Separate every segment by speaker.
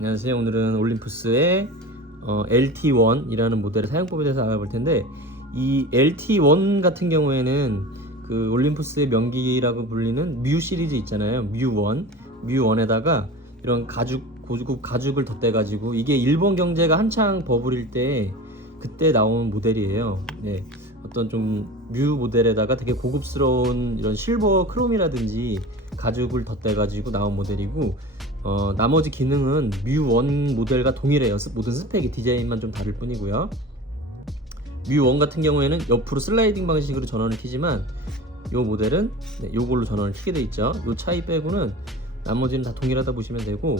Speaker 1: 안녕하세요. 오늘은 올림푸스의 어, LT1이라는 모델의 사용법에 대해서 알아볼 텐데 이 LT1 같은 경우에는 그 올림푸스의 명기라고 불리는 뮤 시리즈 있잖아요. 뮤1, 뮤1에다가 이런 가죽 고급 가죽을 덧대 가지고 이게 일본 경제가 한창 버블일 때 그때 나온 모델이에요. 네. 어떤 좀 뮤 모델에다가 되게 고급스러운 이런 실버 크롬이라든지 가죽을 덧대 가지고 나온 모델이고 어, 나머지 기능은 뮤1 모델과 동일해요. 스- 모든 스펙이 디자인만 좀 다를 뿐이고요. 뮤1 같은 경우에는 옆으로 슬라이딩 방식으로 전원을 켜지만 이 모델은 네, 요걸로 전원을 켜게 돼 있죠. 요 차이 빼고는 나머지는 다 동일하다 보시면 되고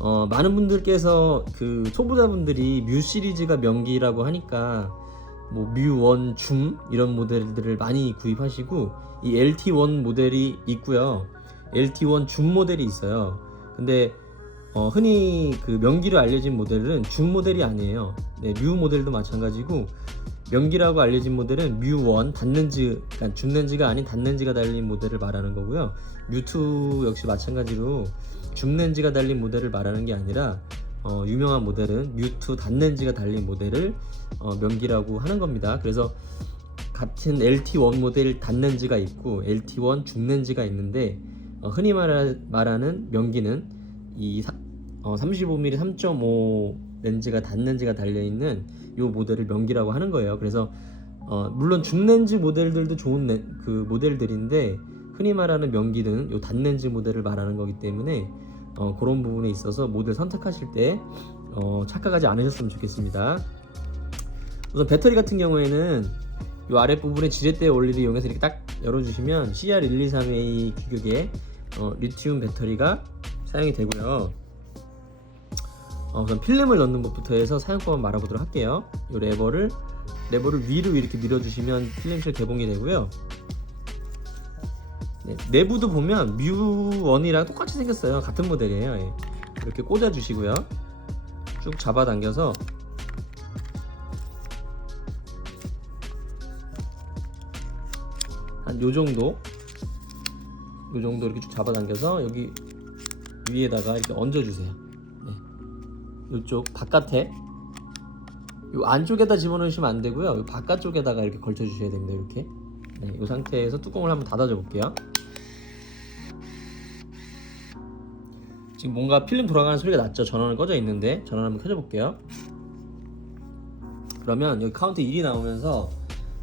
Speaker 1: 어, 많은 분들께서 그 초보자분들이 뮤 시리즈가 명기라고 하니까 뭐 뮤1 줌 이런 모델들을 많이 구입하시고 이 LT1 모델이 있고요. LT1 줌 모델이 있어요. 근데 어, 흔히 그 명기로 알려진 모델은 줌 모델이 아니에요. 네, 뮤 모델도 마찬가지고 명기라고 알려진 모델은 뮤1 닫는지 그러니까 줌렌즈가 아닌 닫는지가 달린 모델을 말하는 거고요. 뮤2 역시 마찬가지로 줌렌즈가 달린 모델을 말하는 게 아니라 어, 유명한 모델은 뮤2 닫렌즈가 달린 모델을 어, 명기라고 하는 겁니다. 그래서 같은 LT1 모델 닫렌즈가 있고 LT1 줌렌즈가 있는데 어, 흔히 말하, 말하는 명기는 이 사- 어, 35mm 3.5 렌즈가 닫렌즈가 달려 있는 이 모델을 명기라고 하는 거예요. 그래서 어, 물론 줌렌즈 모델들도 좋은 렌- 그 모델들인데 흔히 말하는 명기는 이 닫렌즈 모델을 말하는 거기 때문에 어, 그런 부분에 있어서 모델 선택하실 때 어, 착각하지 않으셨으면 좋겠습니다. 우선 배터리 같은 경우에는 이 아랫부분에 지렛대 원리를 이용해서 이렇게 딱 열어주시면 CR123A 규격의 어, 리튬 배터리가 사용이 되고요. 어, 우선 필름을 넣는 것부터 해서 사용법을 말해보도록 할게요. 이 레버를 레버를 위로 이렇게 밀어주시면 필름실 개봉이 되고요. 네, 내부도 보면 뮤1이랑 똑같이 생겼어요. 같은 모델이에요. 예. 이렇게 꽂아주시고요. 쭉 잡아당겨서 한 요 정도 요 정도 이렇게 쭉 잡아당겨서 여기 위에다가 이렇게 얹어주세요. 네. 이쪽 바깥에 요 안쪽에다 집어넣으시면 안 되고요. 요 바깥쪽에다가 이렇게 걸쳐주셔야 됩니다. 이렇게 네, 이 상태에서 뚜껑을 한번 닫아줘 볼게요. 지금 뭔가 필름 돌아가는 소리가 났죠. 전원을 꺼져 있는데 전원 한번 켜줘 볼게요. 그러면 여기 카운트 1이 나오면서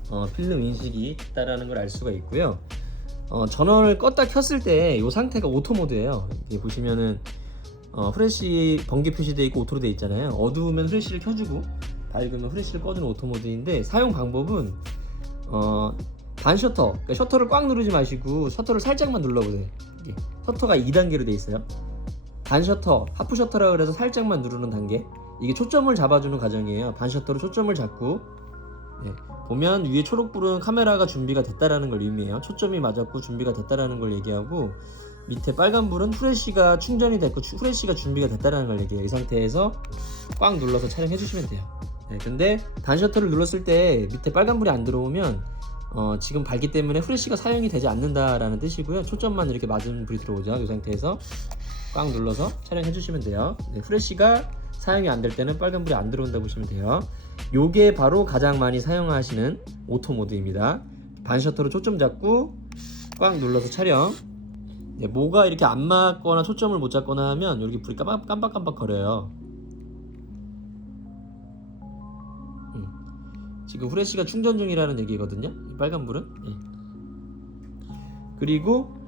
Speaker 1: 어, 필름 인식이 됐다라는 걸 알 수가 있고요. 어, 전원을 껐다 켰을 때 이 상태가 오토 모드예요. 여기 보시면은 어, 프레시 번개 표시되어 있고 오토로 되어 있잖아요. 어두우면 프레시를 켜주고 밝으면 프레시를 꺼주는 오토 모드인데 사용 방법은 어, 반 셔터, 그러니까 셔터를 꽉 누르지 마시고 셔터를 살짝만 눌러보세요. 이게 셔터가 2단계로 되어 있어요. 반 셔터, 하프 셔터라 그래서 살짝만 누르는 단계. 이게 초점을 잡아주는 과정이에요. 반 셔터로 초점을 잡고 네, 보면 위에 초록불은 카메라가 준비가 됐다라는 걸 의미해요. 초점이 맞았고 준비가 됐다라는 걸 얘기하고 밑에 빨간불은 후레쉬가 충전이 됐고 추- 후레쉬가 준비가 됐다라는 걸 얘기해요. 이 상태에서 꽉 눌러서 촬영해 주시면 돼요. 네, 근데 단 셔터를 눌렀을 때 밑에 빨간불이 안 들어오면 어, 지금 밝기 때문에 후레쉬가 사용이 되지 않는다라는 뜻이고요. 초점만 이렇게 맞은 불이 들어오죠. 이 상태에서 꽉 눌러서 촬영해 주시면 돼요. 네, 후레쉬가 사용이 안 될 때는 빨간불이 안 들어온다 보시면 돼요. 요게 바로 가장 많이 사용하시는 오토 모드입니다. 반 셔터로 초점 잡고 꽉 눌러서 촬영. 네, 뭐가 이렇게 안 맞거나 초점을 못 잡거나 하면 이렇게 불이 깜빡 깜빡깜빡 거려요. 음. 지금 후레쉬가 충전 중이라는 얘기거든요. 이 빨간 불은. 예. 그리고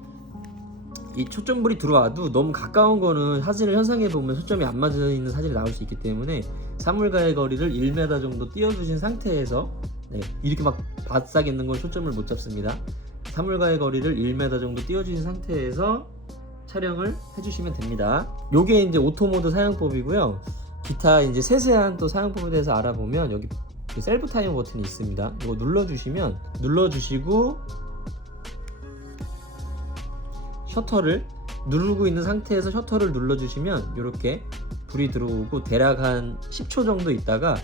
Speaker 1: 이 초점불이 들어와도 너무 가까운 거는 사진을 현상해 보면 초점이 안 맞아 있는 사진이 나올 수 있기 때문에 사물과의 거리를 1m 정도 띄워주신 상태에서 네, 이렇게 막 바싹 있는 건 초점을 못 잡습니다. 사물과의 거리를 1m 정도 띄워주신 상태에서 촬영을 해주시면 됩니다. 요게 이제 오토 모드 사용법이고요. 기타 이제 세세한 또 사용법에 대해서 알아보면 여기 그 셀프 타이머 버튼이 있습니다. 이거 눌러주시면 눌러주시고 셔터를 누르고 있는 상태에서 셔터를 눌러주시면 이렇게 불이 들어오고 대략 한 10초 정도 있다가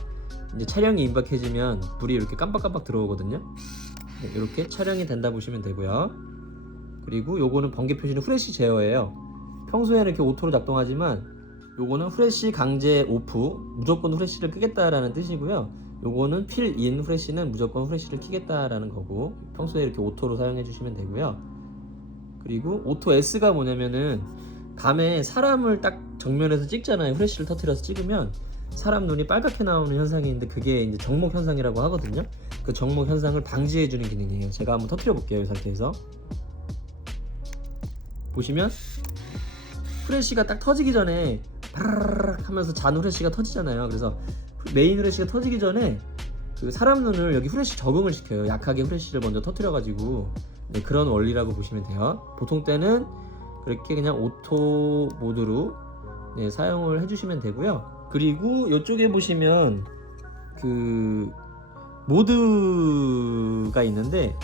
Speaker 1: 이제 촬영이 임박해지면 불이 이렇게 깜빡깜빡 들어오거든요. 네, 이렇게 촬영이 된다 보시면 되고요. 그리고 요거는 번개 표시는 후레쉬 제어예요. 평소에는 이렇게 오토로 작동하지만 요거는 후레쉬 강제 오프 무조건 후레쉬를 끄겠다라는 뜻이고요. 요거는 필인 후레쉬는 무조건 후레쉬를 켜겠다라는 거고 평소에 이렇게 오토로 사용해 주시면 되고요. 그리고 오토 S가 뭐냐면은 밤에 사람을 딱 정면에서 찍잖아요. 후레쉬를 터트려서 찍으면 사람 눈이 빨갛게 나오는 현상이 있는데 그게 이제 정목 현상이라고 하거든요. 그 정목 현상을 방지해 주는 기능이에요. 제가 한번 터트려 볼게요. 이 상태에서 보시면 후레쉬가 딱 터지기 전에 바라락 하면서 잔 후레쉬가 터지잖아요. 그래서 메인 후레쉬가 터지기 전에 그 사람 눈을 여기 후레쉬 적응을 시켜요. 약하게 후레쉬를 먼저 터트려 가지고 네, 그런 원리라고 보시면 돼요. 보통 때는 그렇게 그냥 오토 모드로 네, 사용을 해주시면 되고요. 그리고 이쪽에 보시면 그 모드가 있는데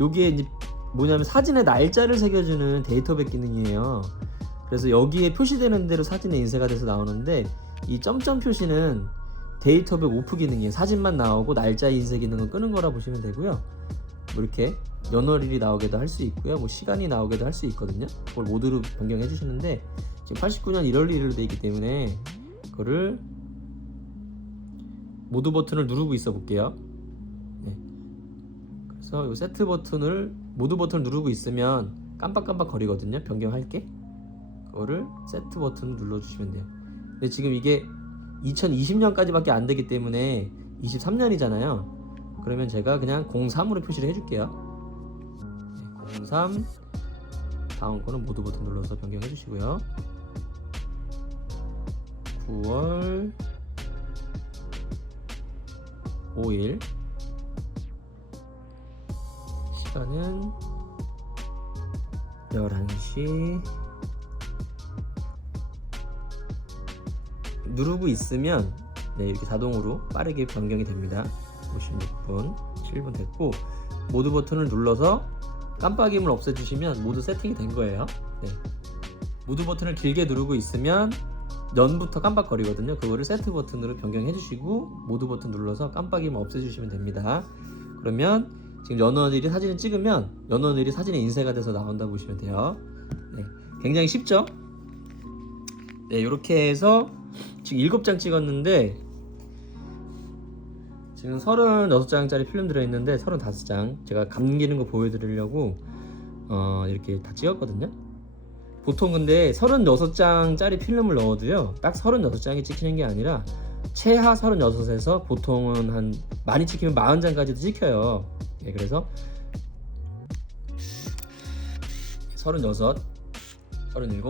Speaker 1: 여기에 이제 뭐냐면 사진에 날짜를 새겨주는 데이터백 기능이에요. 그래서 여기에 표시되는 대로 사진에 인쇄가 돼서 나오는데 이 점점 표시는 데이터백 오프 기능이에요. 사진만 나오고 날짜 인쇄 기능은 끄는 거라 보시면 되고요. 뭐 이렇게 연월일이 나오게도 할 수 있고요. 뭐 시간이 나오게도 할 수 있거든요. 그걸 모드로 변경해 주시는데 지금 89년 1월 1일로 돼 있기 때문에 그거를 모드 버튼을 누르고 있어 볼게요. 네. 그래서 이 세트 버튼을 모드 버튼을 누르고 있으면 깜빡깜빡 거리거든요. 변경할게. 그거를 세트 버튼을 눌러 주시면 돼요. 근데 지금 이게 2020년까지밖에 안 되기 때문에 23년이잖아요. 그러면 제가 그냥 03으로 표시를 해줄게요. 네, 03 다음 거는 모드 버튼 눌러서 변경해 주시고요. 9월 5일 시간은 11시 누르고 있으면 네, 이렇게 자동으로 빠르게 변경이 됩니다. 56분, 7분 됐고 모드 버튼을 눌러서 깜빡임을 없애주시면 모두 세팅이 된 거예요. 네. 모드 버튼을 길게 누르고 있으면 연부터 깜빡거리거든요. 그거를 세트 버튼으로 변경해 주시고 모드 버튼 눌러서 깜빡임을 없애 주시면 됩니다. 그러면 지금 연원일이 사진을 찍으면 연원일이 사진에 인쇄가 돼서 나온다 보시면 돼요. 네. 굉장히 쉽죠? 네, 이렇게 해서 지금 7장 찍었는데 지금 36장짜리 필름 들어있는데 35장 제가 감기는 거 보여드리려고 어, 이렇게 다 찍었거든요. 보통 근데 36장짜리 필름을 넣어도요 딱 36장이 찍히는 게 아니라 최하 36에서 보통은 한 많이 찍히면 40장까지도 찍혀요. 예, 그래서 36 37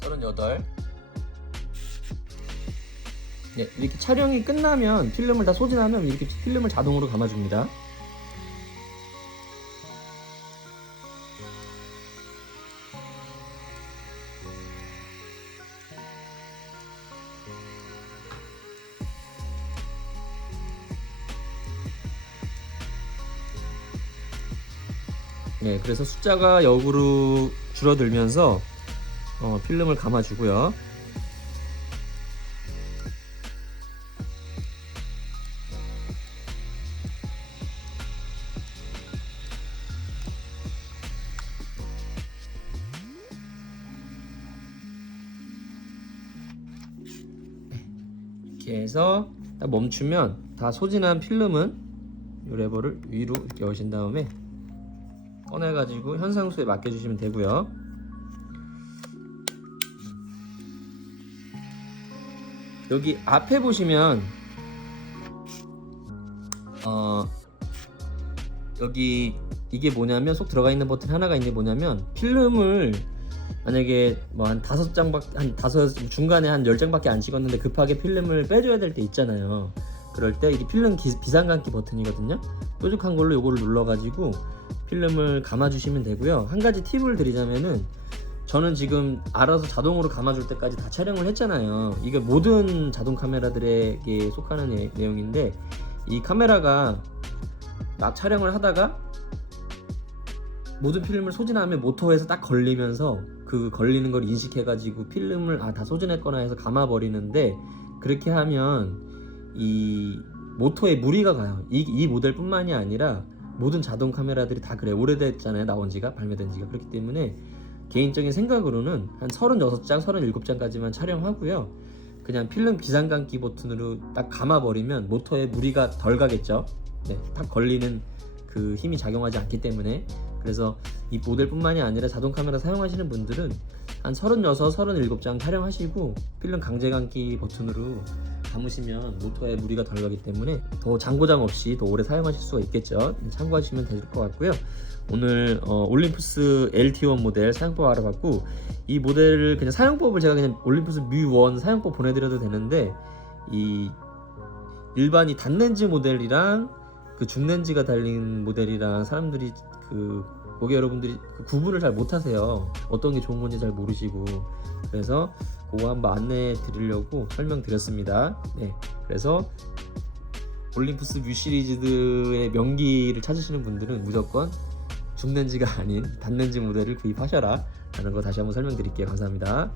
Speaker 1: 38 네, 이렇게 촬영이 끝나면 필름을 다 소진하면 이렇게 필름을 자동으로 감아줍니다. 네, 그래서 숫자가 역으로 줄어들면서 어, 필름을 감아주고요. 이렇게 해서 딱 멈추면 다 소진한 필름은 이 레버를 위로 이렇게 여신 다음에 꺼내 가지고 현상수에 맡겨 주시면 되고요. 여기 앞에 보시면 어 여기 이게 뭐냐면 속 들어가 있는 버튼 하나가 있는 게 뭐냐면 필름을 만약에 뭐 한 다섯 장밖 한 다섯 중간에 한 열 장밖에 안 찍었는데 급하게 필름을 빼줘야 될 때 있잖아요. 그럴 때 이게 필름 기- 비상감기 버튼이거든요. 뾰족한 걸로 요거를 눌러가지고 필름을 감아주시면 되고요. 한 가지 팁을 드리자면은 저는 지금 알아서 자동으로 감아줄 때까지 다 촬영을 했잖아요. 이게 모든 자동 카메라들에게 속하는 내- 내용인데 이 카메라가 나 촬영을 하다가 모든 필름을 소진하면 모터에서 딱 걸리면서 그 걸리는 걸 인식해가지고 필름을 아 다 소진했거나 해서 감아버리는데 그렇게 하면 이 모터에 무리가 가요. 이, 이 모델뿐만이 아니라 모든 자동 카메라들이 다 그래 오래됐잖아요 나온 지가 발매된 지가 그렇기 때문에 개인적인 생각으로는 한 36장, 37장까지만 촬영하고요. 그냥 필름 비상감기 버튼으로 딱 감아버리면 모터에 무리가 덜 가겠죠. 네, 딱 걸리는 그 힘이 작용하지 않기 때문에 그래서 이 모델뿐만이 아니라 자동 카메라 사용하시는 분들은 한 36, 37장 촬영하시고 필름 강제 감기 버튼으로 감으시면 모터에 무리가 덜 가기 때문에 더 장고장 없이 더 오래 사용하실 수가 있겠죠. 참고하시면 될 것 같고요. 오늘 어, 올림푸스 LT1 모델 사용법 알아봤고 이 모델을 그냥 사용법을 제가 그냥 올림푸스 뮤1 사용법 보내드려도 되는데 이 일반 이 단렌즈 모델이랑 그 중렌즈가 달린 모델이랑 사람들이 그 고객 여러분들이 그 구분을 잘 못하세요. 어떤 게 좋은 건지 잘 모르시고 그래서 그거 한번 안내해 드리려고 설명드렸습니다. 네, 그래서 올림푸스 뮤 시리즈의 명기를 찾으시는 분들은 무조건 중렌즈가 아닌 단렌즈 모델을 구입하셔라 라는 거 다시 한번 설명드릴게요. 감사합니다.